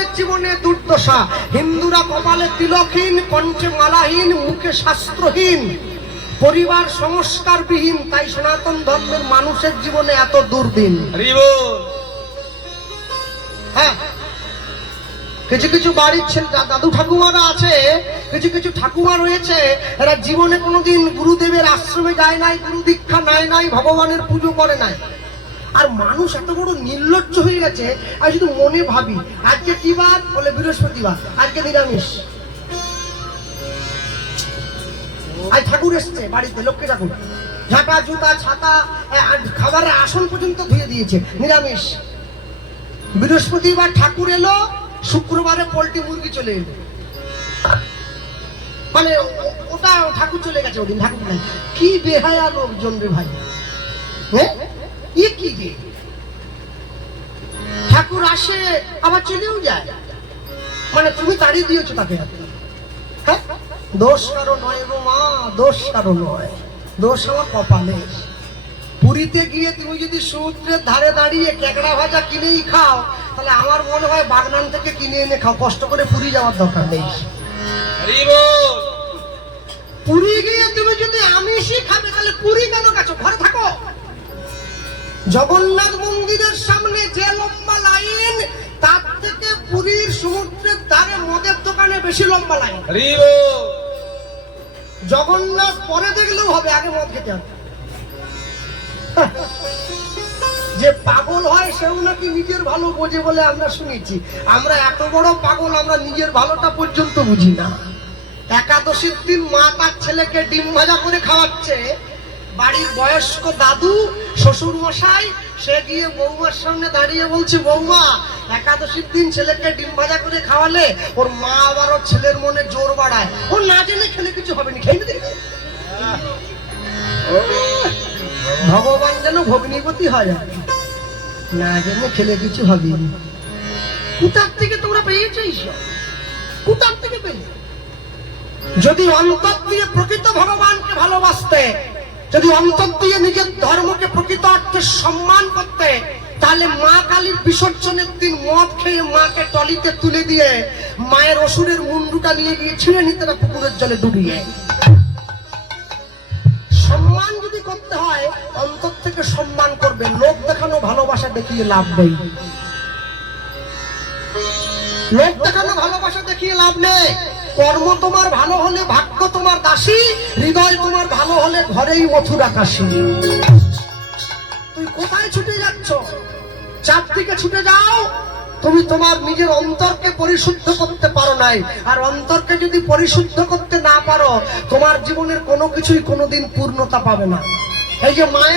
আমাদের জীবনে দুর্দশা। হিন্দুরা কপালে তিলকহীন, কণ্ঠে মালাহীন, মুখে শাস্ত্রহীন, পরিবার সংস্কারবিহীন, তাই সনাতন ধর্মের মানুষের জীবনে এত দুর্দিন। হ্যাঁ, কিছু কিছু বাড়ির ছেলে দাদু ঠাকুমারা আছে, কিছু কিছু ঠাকুমা রয়েছে, এরা জীবনে কোনোদিন গুরুদেবের আশ্রমে যায় নাই, গুরু দীক্ষা নেয় নাই, ভগবানের পুজো করে নাই। আর মানুষ এত বড় নির্লজ্জ হয়ে গেছে, আর শুধু মনে ভাবি আজকে কি বার, বলে বৃহস্পতিবার, আজকে নিরামিষ। আজ ঠাকুর এসছে বাড়িতে, লক্ষ্মী ঠাকুর, ঝাঁটা জুতা ছাতা খাবারের আসন পর্যন্ত ধুয়ে দিয়েছে, নিরামিষ। বৃহস্পতিবার ঠাকুর এলো, শুক্রবারে পোল্ট্রি মুরগি চলে এলো, মানে ওটা ঠাকুর চলে গেছে ওদিন, ঠাকুর নাই। কি বেহায়া লোকজন রে ভাই, হ্যাঁ কি রে, ঠাকুর আসে আবার চলেও যায়, মানে তুমি তাড়িয়ে দিয়েছো তাকে। হ্যাঁ, দোষ কারো নয় গো মা, দোষ কারো নয়, দোষ আমার কপালে। পুরীতে গিয়ে তুমি যদি সমুদ্রের ধারে দাঁড়িয়ে কেকড়া ভাজা কিনেই খাও, তাহলে আমার মনে হয় বাগনান থেকে কিনে এনে খাও, কষ্ট করে পুরী যাওয়ার দরকার নেই। পুরী গিয়ে তুমি যদি আমিষই খাবে, তাহলে পুরী কেন গেছো, ঘরে থাকো। জগন্নাথ মন্দিরের সামনে যে লম্বা লাইন, তার থেকে পুরীর সমুদ্রের ধারে মদের দোকানে বেশি লম্বা লাইন। জগন্নাথ পরে দেখলেও হবে, আগে মদ খেতে হবে। যে পাগল হয় সেও নাকি নিজের ভালো বোঝে বলে আমরা শুনেছি। আমরা এত বড় পাগল, আমরা নিজের ভালোটা পর্যন্ত বুঝি না। একাদশীর দিন মা তার ছেলেকে ডিম ভাজা করে খাওয়াচ্ছে, বাড়ির বয়স্ক দাদু শ্বশুর মশাই, সে গিয়ে বৌমার সামনে দাঁড়িয়ে বলছে, বৌমা একাদশীর দিন ছেলেকে ডিম ভাজা করে খাওয়ালে ওর মা আবার ওর ছেলের মনে জোর বাড়ায়, ও না জেনে খেলে কিছু হবে না, খেয়ে দেখবে। ভগবান যেন ভগ্নিপতি হয়, না জেনে খেলে কিছু হবে। কোথার থেকে তোমরা পেয়েছো এইসব, কোথার থেকে পেলে? যদি অন্তর দিয়ে প্রকৃত ভগবানকে ভালোবাসতে, যদি অন্তর দিয়ে নিজের ধর্মকে প্রকৃত অর্থে সম্মান করতে, তাহলে মা কালীর বিসর্জনের দিন মদ খেয়ে মাকে টলিতে তুলে দিয়ে মায়ের অসুরের মুন্ডুটা নিয়ে গিয়ে ছিঁড়ে নিতে না পুকুরের জলে ডুবিয়ে। সম্মান যদি করতে হয় অন্তর থেকে সম্মান করবে, লোক দেখানো ভালোবাসা দেখিয়ে লাভ নেই, লোক দেখানো ভালোবাসা দেখিয়ে লাভ নেই। কর্ম তোমার ভালো হলে ভাগ্য তোমার দাসী, হৃদয় তোমার ভালো হলে ঘরেই মথুরা কাশী। তুই কোথায় ছুটে যাচ্ছ? চারদিকে ছুটে যাও, তুমি তোমার নিজের অন্তরকে পরিশুদ্ধ করতে পারো নাই। আর অন্তরকে যদি পরিশুদ্ধ করতে না পারো, তোমার জীবনের কোনো কিছুই কোনোদিন পূর্ণতা পাবে না। এই যে মায়ের